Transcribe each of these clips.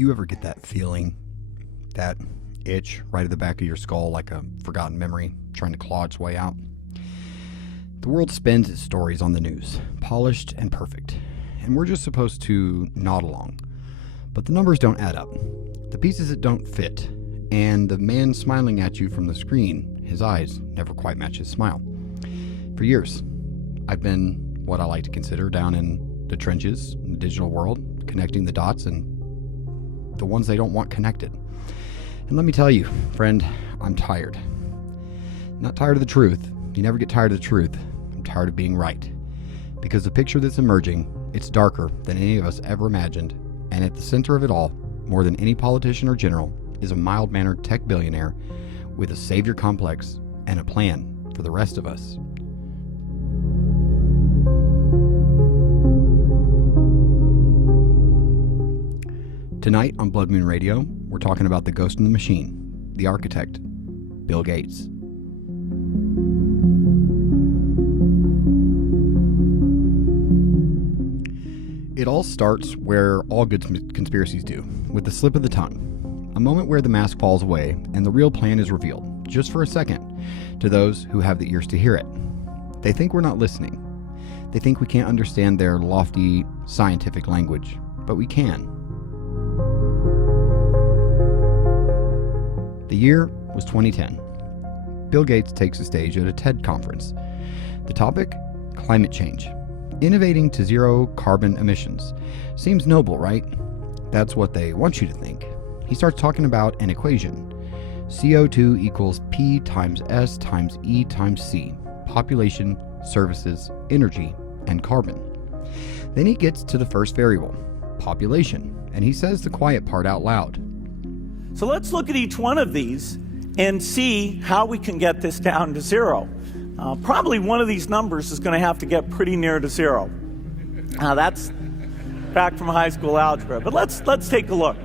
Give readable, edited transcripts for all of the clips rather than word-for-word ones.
You ever get that feeling, that itch right at the back of your skull like a forgotten memory trying to claw its way out? The world spins its stories on the news, polished and perfect, and we're just supposed to nod along. But the numbers don't add up, the pieces that don't fit, and the man smiling at you from the screen, his eyes never quite match his smile. For years, I've been what I like to consider down in the trenches in the digital world, connecting the dots and the ones they don't want connected. And let me tell you, friend, I'm tired. Not tired of the truth. You never get tired of the truth. I'm tired of being right. Because the picture that's emerging, it's darker than any of us ever imagined. And at the center of it all, more than any politician or general, is a mild-mannered tech billionaire with a savior complex and a plan for the rest of us. Tonight on Blood Moon Radio, we're talking about the ghost in the machine, the architect, Bill Gates. It all starts where all good conspiracies do, with the slip of the tongue. A moment where the mask falls away and the real plan is revealed, just for a second, to those who have the ears to hear it. They think we're not listening. They think we can't understand their lofty scientific language, but we can. The year was 2010. Bill Gates takes the stage at a TED conference. The topic? Climate change. Innovating to zero carbon emissions. Seems noble, right? That's what they want you to think. He starts talking about an equation. CO2 equals P times S times E times C. Population, services, energy, and carbon. Then he gets to the first variable, population, and he says the quiet part out loud. So let's look at each one of these and see how we can get this down to zero. Probably one of these numbers is going to have to get pretty near to zero. That's back from high school algebra, but let's take a look.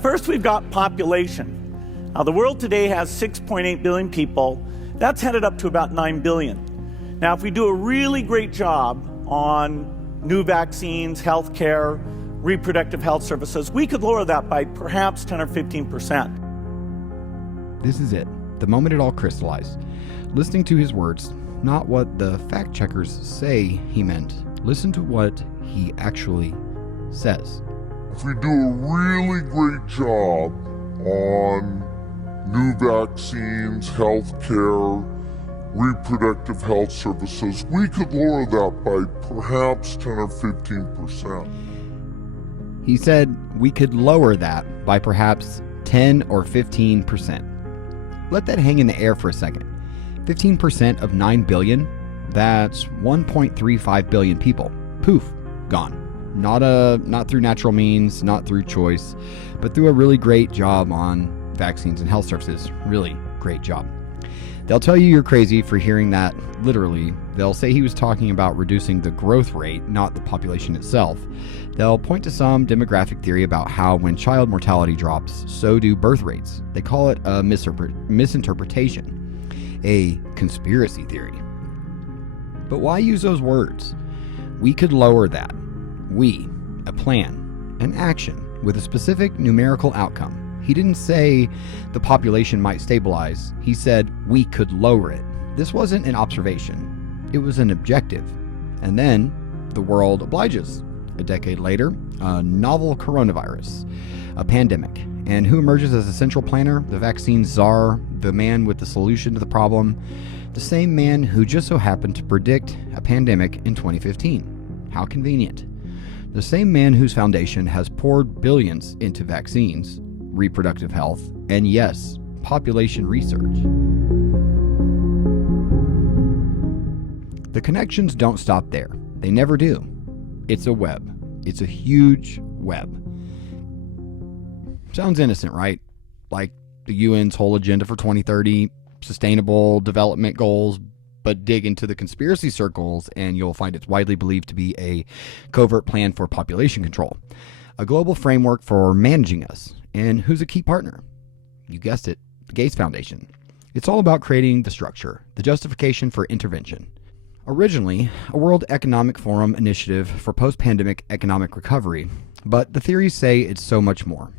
First, we've got population. The world today has 6.8 billion people. That's headed up to about 9 billion. Now, if we do a really great job on new vaccines, healthcare, reproductive health services, we could lower that by perhaps 10 or 15%. This is it, the moment it all crystallized. Listening to his words, not what the fact checkers say he meant. Listen to what he actually says. If we do a really great job on new vaccines, healthcare, reproductive health services, we could lower that by perhaps 10 or 15%. He said we could lower that by perhaps 10 or 15%. Let that hang in the air for a second. 15% of 9 billion, that's 1.35 billion people. Poof, gone. Not through natural means, not through choice, but through a really great job on vaccines and health services. Really great job. They'll tell you you're crazy for hearing that literally. They'll say he was talking about reducing the growth rate, not the population itself. They'll point to some demographic theory about how when child mortality drops, so do birth rates. They call it a misinterpretation, a conspiracy theory. But why use those words? We could lower that. We, a plan, an action with a specific numerical outcome. He didn't say the population might stabilize. He said we could lower it. This wasn't an observation. It was an objective. And then the world obliges. A decade later, a novel coronavirus, a pandemic. And who emerges as a central planner? The vaccine czar, the man with the solution to the problem, the same man who just so happened to predict a pandemic in 2015. How convenient. The same man whose foundation has poured billions into vaccines, reproductive health, and yes, population research. The connections don't stop there. They never do. It's a web. It's a huge web. Sounds innocent, right? Like the UN's whole agenda for 2030, sustainable development goals, but dig into the conspiracy circles and you'll find it's widely believed to be a covert plan for population control. A global framework for managing us. And who's a key partner? You guessed it, the Gates Foundation. It's all about creating the structure, the justification for intervention. Originally, a World Economic Forum initiative for post-pandemic economic recovery, But the theories say it's so much more.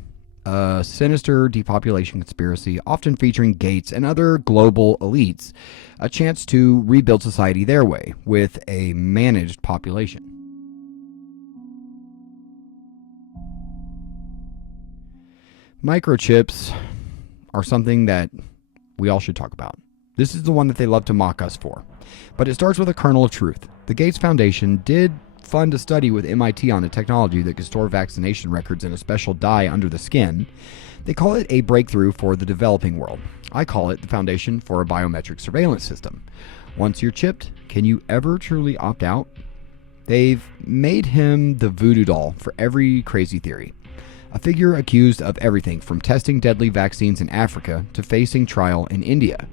A sinister depopulation conspiracy, often featuring Gates and other global elites, a chance to rebuild society their way with a managed population. Microchips are something that we all should talk about. This is the one that they love to mock us for. But it starts with a kernel of truth. The Gates Foundation did fund a study with MIT on a technology that could store vaccination records in a special dye under the skin. They call it a breakthrough for the developing world. I call it the foundation for a biometric surveillance system. Once you're chipped, can you ever truly opt out? They've made him the voodoo doll for every crazy theory. A figure accused of everything from testing deadly vaccines in Africa to facing trial in India.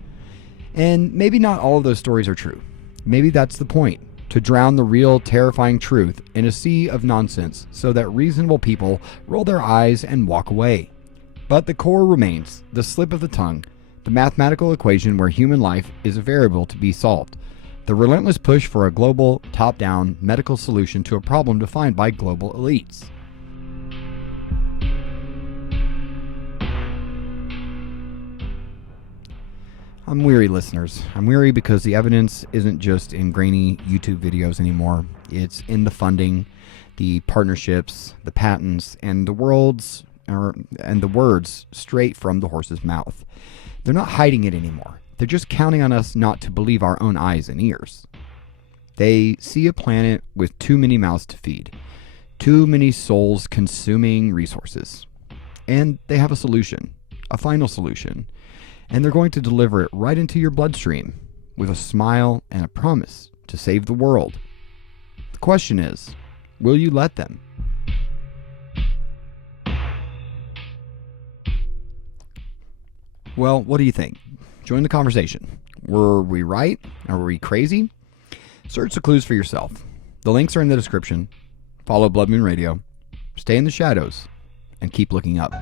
And maybe not all of those stories are true. Maybe that's the point, to drown the real terrifying truth in a sea of nonsense so that reasonable people roll their eyes and walk away. But the core remains, the slip of the tongue, the mathematical equation where human life is a variable to be solved, the relentless push for a global, top-down medical solution to a problem defined by global elites. I'm weary, listeners. I'm weary because the evidence isn't just in grainy YouTube videos anymore. It's in the funding, the partnerships, the patents, and the words straight from the horse's mouth. They're not hiding it anymore. They're just counting on us not to believe our own eyes and ears. They see a planet with too many mouths to feed, too many souls consuming resources. And they have a solution, a final solution. And they're going to deliver it right into your bloodstream with a smile and a promise to save the world. The question is, will you let them? Well, what do you think? Join the conversation. Were we right? Or were we crazy? Search the clues for yourself. The links are in the description. Follow Blood Moon Radio. Stay in the shadows and keep looking up.